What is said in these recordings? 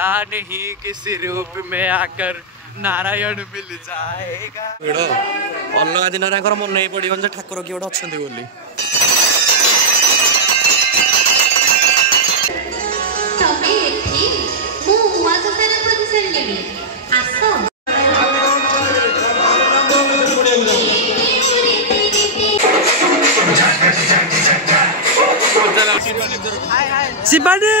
पता नहीं किस रूप में आकर नारायण मिल जाएगा। अलग दिन मन नहीं पड़ो ठाकुर किए गोटे अच्छा बोली शिवानी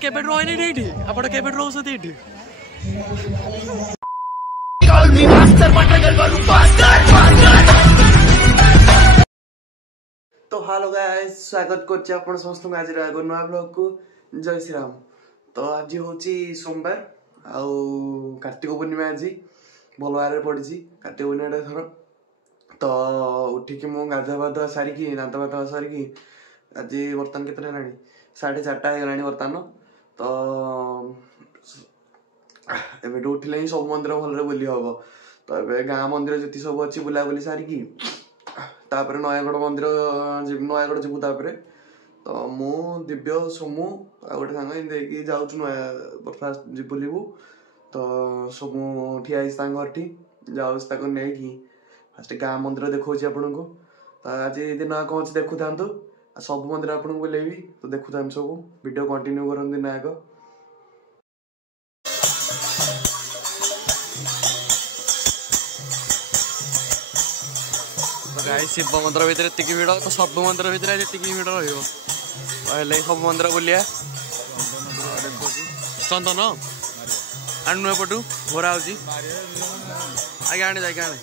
केबे रोइनी नहीं आपण केबे रोसती एठी तो हेलो गाइस स्वागत करछि आपण समस्त आज एगो नया ब्लॉग को जय श्री राम। तो आज होची सोमवार आउ कार्तिक पूर्णिमा आज भल भाव पड़ी कार्तिक पूर्णिमा थर तो उठिकी मु गाधा बाधा सारिकी दांत बाधा सारिकी आज बर्तमान केते ना 4:30 हो गलानी बर्तमान तो एबे उठिले ही सब मंदिर भल बुली हम तो ए गाँ मंदिर जी सब अच्छी बुलाबुली सारिकी तापर नयागढ़ मंदिर नयागढ़ जीवु तापर तो मु दिव्य सोमू आ गोटे सांग देखिए जाऊँ फास्ट बुलू तो सोमू ठिया घर ठी जाऊँ नहीं फास्ट गाँ मंदिर देखा आपन को तो आज दिन कौन देखु था सब मंदिर आपको बुलेबी तो देखु था सब वीडियो कंटिन्यू करते ना आग शिव मंदिर भितर ये भिड़ तो सब मंदिर भितर ये भिड़ रही सब मंदिर बुलिया चंदन आणु एपटू भरा हो आगे आने जाके आने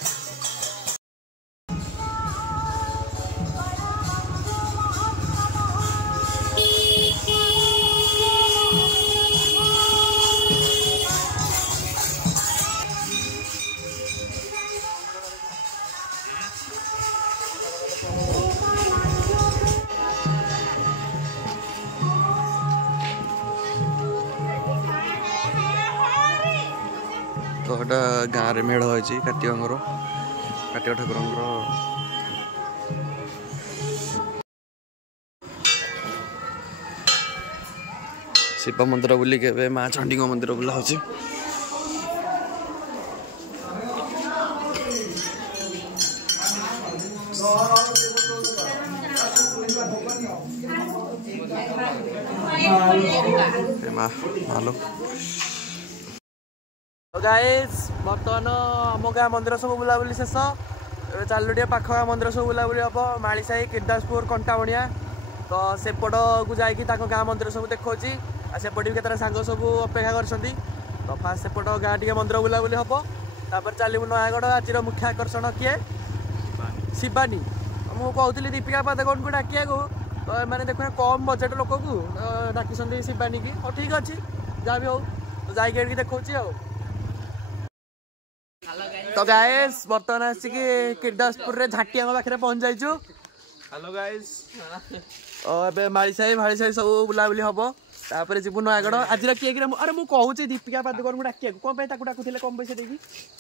तो एटा गाँव में मेढ़ होती कार्तिक ठाकुर शिव मंदिर बुलिक माँ चंडी मंदिर बुला हो गाइस बर्तमान आम गाँ मंदिर सब बुलाबुली शेष चलु टे पाख गाँ मंदिर सब बुलाबुली हम मालीसाही किरदासपुर कंटाबणिया तो सेपट को जाकि गाँ मंदिर सब देखी सेपटे भी केतटा सांग सब अपेक्षा कर तो फास्ट सेपट गाँ टे मंदिर बुलाबुली हम तापर चलू नयागढ़ आज मुख्य आकर्षण किए शिवानी मुझे कहती दीपिका पादुकोण को डाकिया को तो मैंने देखो कम बजेट लोक को डाकी शिवानी की हाँ ठीक अच्छे जहाँ भी हो तो जाकि देखा तो गाइस बर्तमान आसिक किरदासपुर रे झाटिया पाखे पहुंच जाइछु। हेलो गाइस ए मालीसाही सब बुलाबुली हम तापर जीवु नयागढ़ आज किए अरे मुझे कहूँ दीपिका पादुकोण को डाकिया कौन डाकुले कम पैसा देगी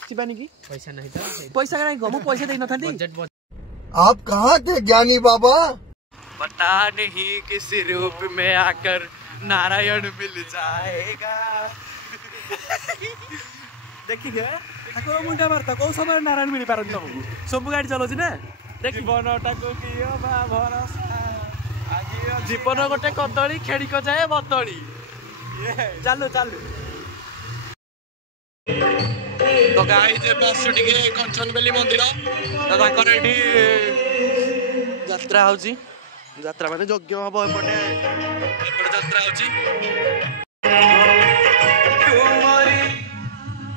शिवानी की पैसा नहीं पैसा नहीं मुझे पैसा दे न आप कहाँ थे ज्ञानी बाबा पता नहीं किस रूप में आकर नारायण मिल जाएगा देखिए ठाकुर मुंडा मारता कौ समय नारायण मिल पारन तुमको सब गाड़ी चलाउछि ना देख जीवनटाको कियो बा भरोसा जीवन गोटे कदली खेड़ी को जाए बदली चालू चालू तो गाइस बस टिके कंचनबेली मंदिर तो ताकर एठी यात्रा होछि यात्रा माने यज्ञ हबो एपटे यात्रा होछि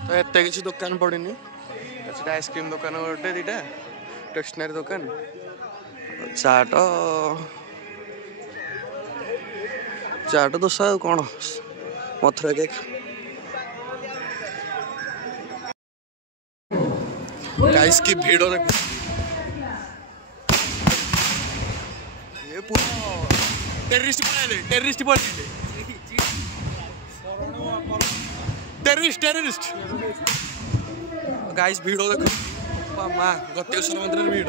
तो एते किसी दुकान पड़ेनी आइसक्रीम दुकान गोटे दीटा स्टेशनरी दुकान चाट दोसा कौन मथुरा केक गाइस की भीड़ देखो ये पूरा टेररिस्ट गाइस भीड़ देखो माँ गतेश्वर मंदिर भीड़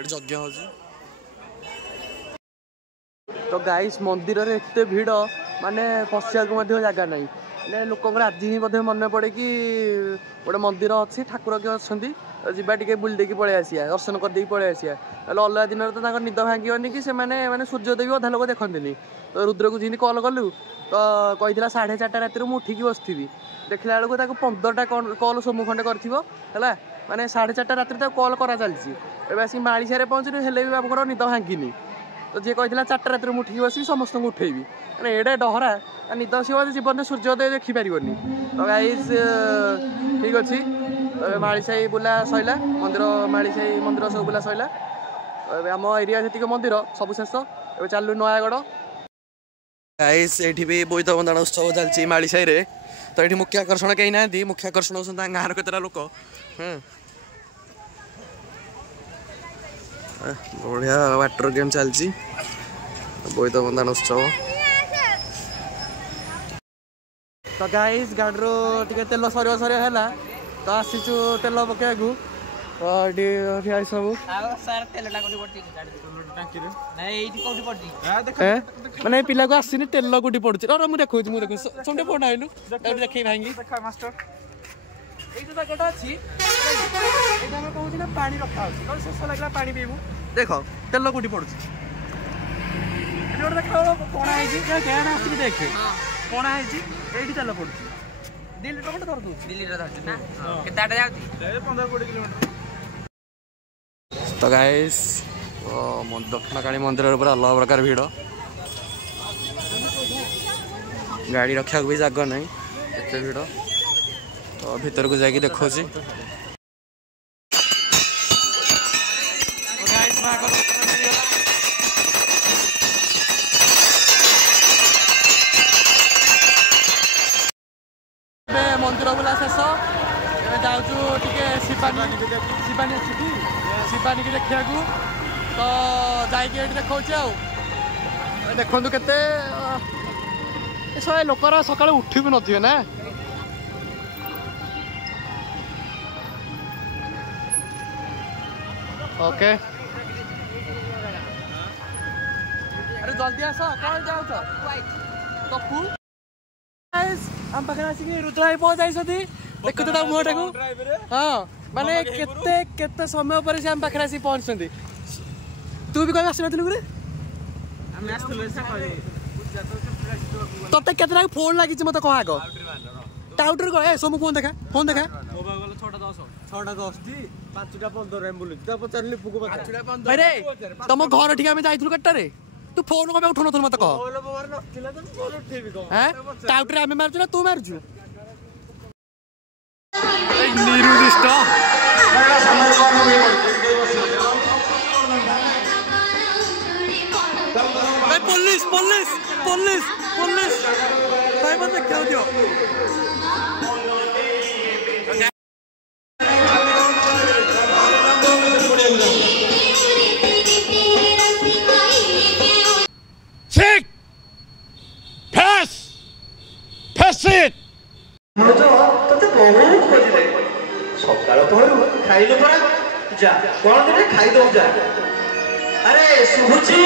यज्ञ हो तो गाइस मंदिर रे एते भिड़ माने पशियाको मध्ये जगह नहीं माने लोकंकर आज ही मध्ये मन पड़े कि गोटे मंदिर अच्छी ठाकुर के अच्छी जीवा टिके बुल देकी पळै आसिया दर्शन कर देकी पळै आसिया अल अलग दिन तो तांकर निद भांगियोनी कि से माने सूर्योदय भी अधा लोक देखंतिनी तो रुद्र को जिनी कॉल कलु तो कहितला 4:30 राति मु उठिकी बसथिबी देखला बेलको ताको 15टा कॉल सोमु खंडे करथिबो हला माने 4:30 राति ताको कॉल करा चलछि एबे आसी माळीसारे पहुंचनी हेले भी बाबूकर निद भांगिनी तो जे कहितला 4टा राति मु उठिकी बसि समस्त को उठेबी माने एडे डहरा निद आसीबो जीवन सूर्योदय देखि पारिबोनी तो गाइस ठीक अछि माळीसाई बुला सइला मंदिर माळीसाई मंदिर सब बुला सइला आम एरिया जी मंदिर सब शेष ए चलू नयागढ़ गाइस एठी भी बोईत बंदना उत्सव चलछि माळीसाई रे तो ये मुख्य आकर्षण कहीं ना मुख्य आकर्षण होता गाँव केतटा लोक बढ़िया वाटर गेम चलछि बोईत बंदना उत्सव तो गाइस गाड़ो टिके तेल सरिया सरिया है तो आसीचु तेल पकेबू सब माने पिला को आसीनी तेल कोठी पड़ुछि मुझे देखो मुझे देखो सोंटे फोन आइलु देखै भांगी मास्टर एई जो जगह अछि एटा हम कहू छी ना पानी रखा होछि कोन शेष लागला पानी पीबू देखो तेल कोठी पड़ुछि एटा देखो कोना आइ छी केना आसी देखे कोना आइ छी एठी तेल पड़ुछि 2 लीटर कोट धर दू 2 लीटर धर ना केताटा जाउती 15-20 किलोमीटर तो गाइस दक्षिणकाली मंदिर अलग प्रकार भिड़ गाड़ी रखा भी जगह नहीं एत भिड़ तो भीतर को जाकि देखो मंदिर बुला शेष जाऊँ शिवानी शिवानी की देखा तो जाइए देखा देखु के लोकर सका उठी भी नथिबे ना ओके अरे जल्दी आस कौन जाऊ तपू आम पाखे आसिक रुद्र पहुँच जाइए देखु तो मुहटा को हाँ माने केते केते समय पर से हम पाखे आसी पहुँचते तू भी कहीं आसी नथिलु रे हम आस्तलु ऐसा कहि तते केतना फोन लागि छ मते कहा गो टाउटर को ए सोमु फोन देखा मोबाइल वाला 6:10 टी 5:15 एम बोलु त पचारली पुको पचार भाई रे तुम घर ठीक हम जाइथुल कट्टा रे तू फोन को उठो नथुल मते कह फोन मोबाइल नथिला त फोन उठेबी को हैं टाउटर हम मारछु ना तू मारछु नीरू दिष्ट पुलिस पुलिस पुलिस पुलिस भाई मत क्या दियो Check! Pass! Pass it! तते बहुत खोजी दे सकाळ तोरू खाइलो परा जा कोन दे खाइ दो जा अरे सुहुची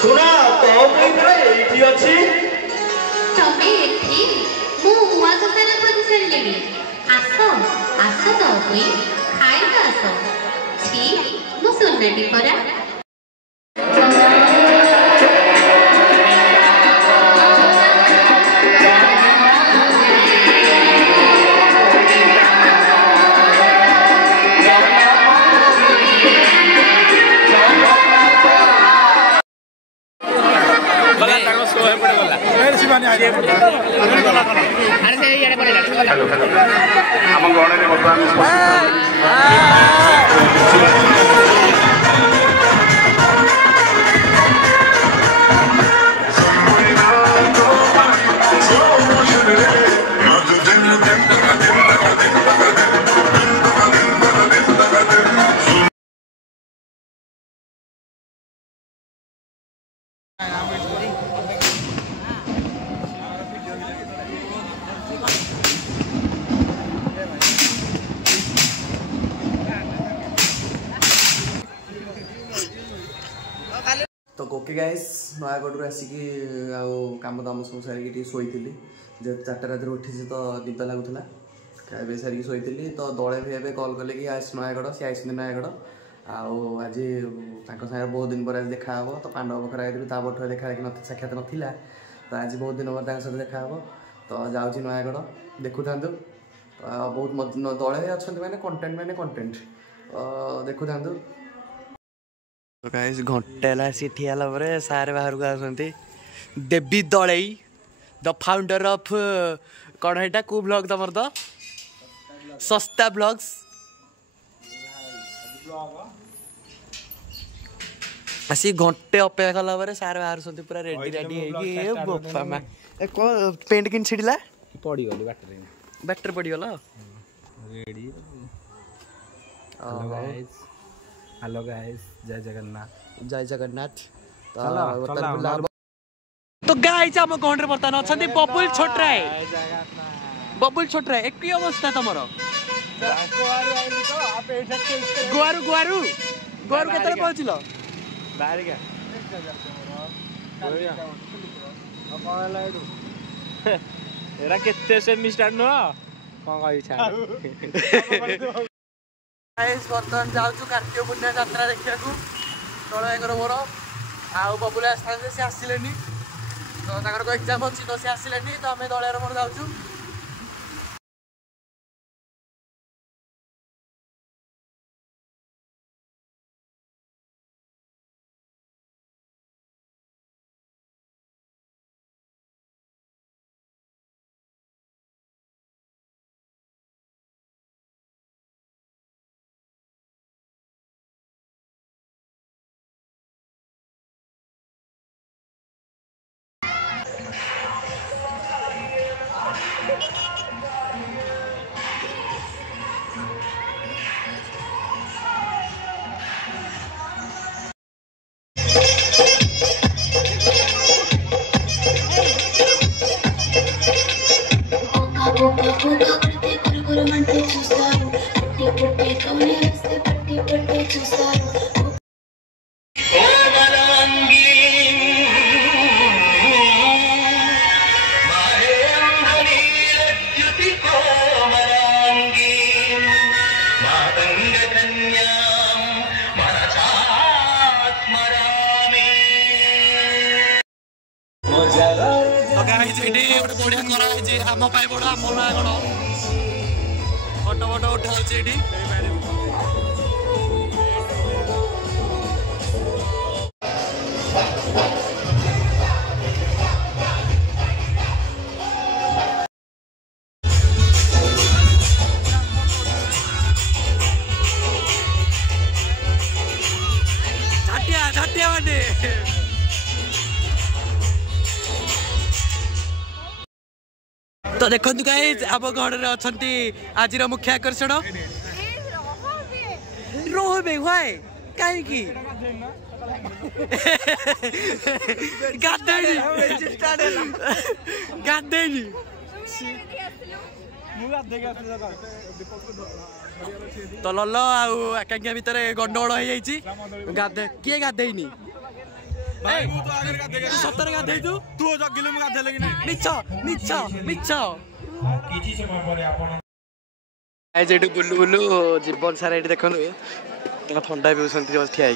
सुना तो कोई परा एठी अछि तमे एठी मु मुआ सकाळ प्रतिशत लेबी आसो आसो तो कोई खाइ तो आसो छी मु सुननेटी परा ओके गाइस नयागढ़ आसिकी आम दाम सब सारिकी शोली जे 4टा रात उठी तो निद लगुला खाए सारिकी शोली तो दले भी एवं कल कले कि आस नयागढ़ सी आस नयागढ़ आज सागे बहुत दिन पर आज देखा हे तो पांडव बखरा भी ता बठ देखा साक्षात नाला तो आज बहुत दिन पर सहित देखा हे तो जाऊँगी नयागढ़ देखु था बहुत दले अच्छा मैंने कंटेंट देखु था तो गाइस घंटे सी ठियाला सारे बाहर को आसती देवी दलई द फाउंडर ऑफ कौन है को ब्लॉग तुम तो सस्ता ब्लॉग्स आसी घंटे अपेक्षा कला सारे बाहर पूरा रेडी रेडी बोपा मा पेंट किन छिड़ला पड़गली बैटर पड़गला रेडी हेलो गाइस जय जगन्नाथ तो गाइस हम कोन रे बर्तन अछंती बबुल छोटराय एक की अवस्था तमरो गुआरू केतरे पहुंचलो बाहर क्या एरा केते सेमिस्टर नो कोन कहि छा गाइस बर्तन जाऊँ कार्तिक पूर्णिमा यात्रा देखा तल मोर आउ बबुल आसते सी आसिले तो एग्जाम अच्छी तो सी आसिले तो आम दलियार मोर जाऊँ बढ़िया कराई आम बड़ आम नयागढ़ फटो फटो उठाऊे झाटिया माने तो देखो गाइस आम घर में अच्छा आज मुख्य आकर्षण रोहे हुए कहीं गाधेनी तो लल आकांक्षा भितर गंडगोल हो गाधे किए गाधेनी सतरे गाधे तू जगिलु गाधे मिछ मिछ मिछ बुलू बुलू जीवन सारा ये देखो ठंडा पीऊँ ठिया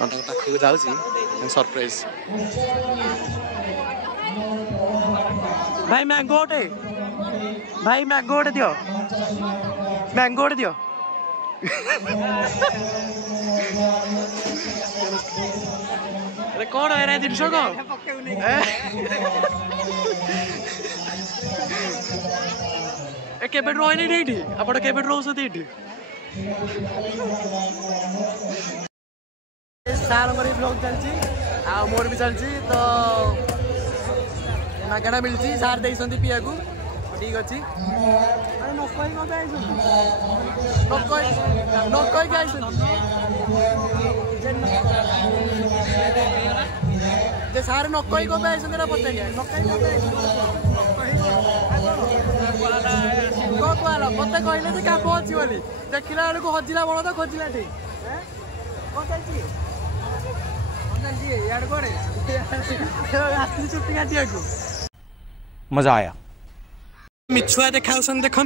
पाखक जाऊँगी सरप्राइज भाई मैंगो गोटे भाई मैंगो गोटे दियो मैंगो गोटे दियो कौन है जिनस केबे रही आप रोचे सार ब्लॉग चलती आ मोर भी चलती तो मागणा मिलती सार दे पीया को ठीक अच्छे सारे नकई को पचारे मत कहले काम अच्छी बोली देखला बेलू हजिला बड़ तो खोजिला ठीक मजा आया मिछुआ देखा देखु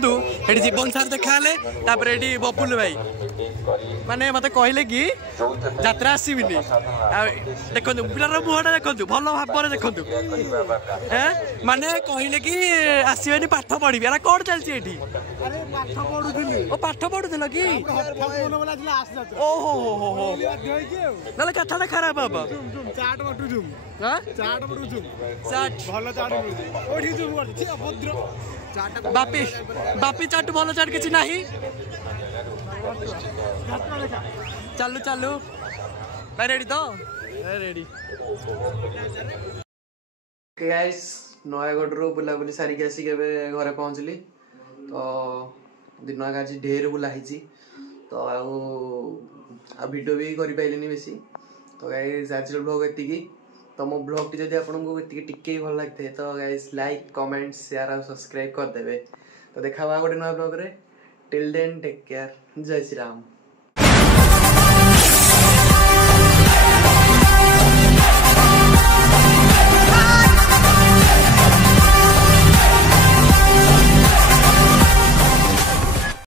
ये जीवन सार देखा ये बबुल भाई माने मत कहले कि यात्रा आसबिनी देखो पिलार मुहटा देखो भल भाव देखो माने कहले कि आसबेनी पाठ पढ़ी कौन चलती पाठ पढ़ुल कि ओहो हो ना कथा खराब हम बापी बापी चाट भल चाट किसी ना चलू चलू भाई रेडी तो रेडी गाइस नयगढ़ बुलाबुली सारिक आसिक घरे पहुँचली तो दिन आज ढेर बुलाई तो वीडियो भी कर पारे बेसी तो गाइस आज ब्लॉग एतिकी तो मो ब्लॉग टी जब आपको टिके भल लगे तो गाइस लाइक कमेंट शेयर और सब्सक्राइब करदे तो देखा गोटे नया ब्लॉग रे टिल देन टेक केयर जय श्री राम।